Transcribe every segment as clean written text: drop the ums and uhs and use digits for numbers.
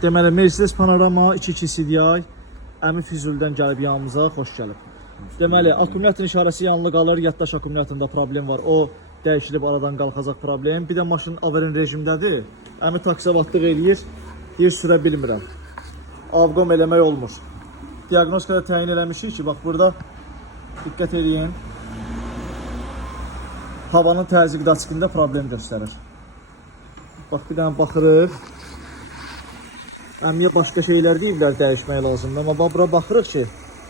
Deməli, Mercedes Panorama 2.2 CDI Əmi Füzulidən gəlib yanımıza, xoş gəlib. Deməli, akkumulyatorun işarəsi yanılı qalır, yaddaş akkumulyatorunda problem var. O dəyişilib aradan qalxacaq problem. Bir də maşın avarin rejimdədir. Əmi taksivatlıq eləyir, deyir sürə bilmirəm. Avqom eləmək olmur. Diaqnostikada təyin eləmişik ki, bax burada diqqət edin. Havanın təzyiq daçkində problem göstərir. Bax, bir dənə baxırıq. Əmiyə başqa şeylər deyiblər dəyişmək lazımdır. Amma bura baxırıq ki,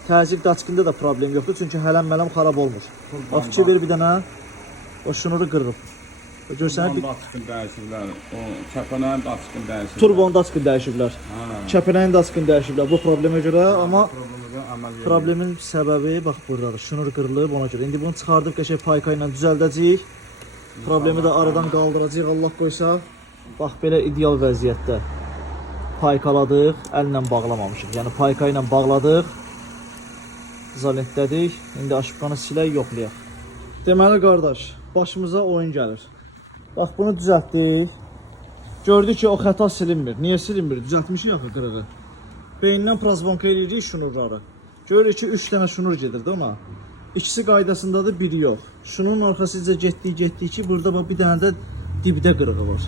təzyiq daçkində da problem yoxdur. Çünki hələm-mələm xarab olmur. Bax, fikir ver bir dənə. O şunuru qırıb. Turbonun daçkını dəyişiblər. O kəpənəyin daçkını dəyişiblər. Turbonun daçkını dəyişiblər. Kəpənəyin daçkını dəyişiblər bu problemə görə. Amma problemin səbəbi bax buradadır. Şunur qırılıb ona görə. İndi bunu çıxardıb qəşəng payka ilə düzəldəcəyik. Problemi də aradan qaldıracağıq Allah qoysa. Bax belə ideal vəziyyətdə. Paykaladıq, əllə bağlamamışıq. Yəni payka ilə bağladıq. İzolentlədik. İndi aşıbqanı silək, yoxlayaq. Deməli qardaş, başımıza oyun gəlir. Bax bunu düzəltdik. Gördük ki o xəta silinmir. Niyə silinmir? Düzəltmişik axı qırığı. Beynindən prazvonka eləyirik şunurları. Görürük ki 3 dənə şunur gedir də ona. İkisi qaydasındadır, biri yox. Şunun arxasıca getdik ki burada bax bir dənə də dibdə qırığı var.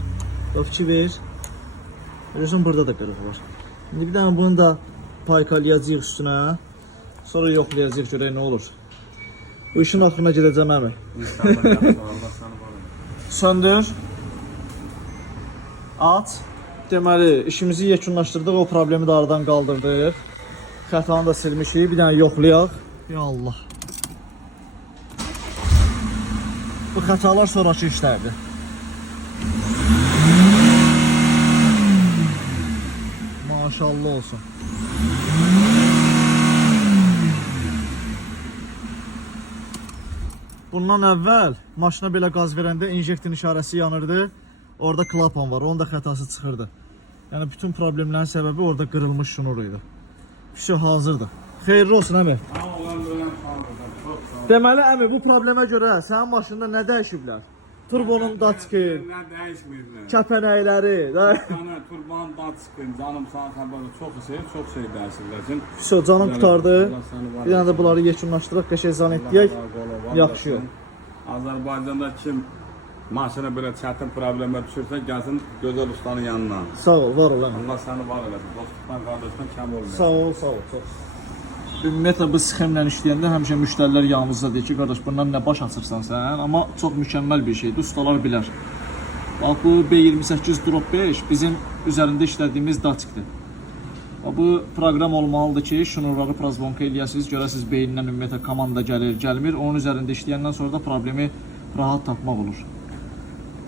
Bax fikir ver. Görürsən burada da qırıq var. İndi bir dənə bunu da paykalayacağıq üstünə. Sonra yoxlayacağıq görək nə olur. Bu işin axırına gedəcəm əmi. Söndür. Aç. Deməli, işimizi yekunlaşdırdıq, o problemi də aradan qaldırdıq. Xətanı da silmişik, bir dənə yoxlayaq. Ya Allah. Bu xətalar sonraki işlərdir. Maşallah olsun. Bundan əvvəl maşına belə qaz verəndə injektorun işarəsi yanırdı. Orada klapan var, onun da xətası çıxırdı. Yəni bütün problemlərin səbəbi orada qırılmış şunur idi. Şey hazırdır. Xeyirli olsun əmi. Deməli əmi, bu problemə görə sənin maşında nə dəyişiblər? Turbonun daçkı, kəpənəkləri, turbonun daçkı, canım sağ xəbəri çox şey dəyişiblər. Canım qutardı. Bir dənə də bunları yekunlaşdıraq, qəşəng zannetləyək. Yaxşı. Azərbaycanda kim maşına belə çətin problemlər düşürsə, gəlsin gözəl ustanın yanına. Sağ ol, var ol əmi. Allah səni var eləsin. Dostluqdan, qardaşdan kəm olmayın. Sağ ol, sağ ol, çox. Ümumiyyətlə bu sxemlə işləyəndə həmişə müştərilər yanımızda deyir ki, qardaş bundan nə baş açırsan sən, amma çox mükəmməl bir şeydir, ustalar bilər. Bax bu B28-5 bizim üzərində işlədiyimiz daçkdir. Bu proqram olmalıdır ki, şunurları prazvonka eləyəsiniz, görəsiniz beynindən ümumiyyətlə komanda gəlir, gəlmir. Onun üzərində işləyəndən sonra da problemi rahat tapmaq olur.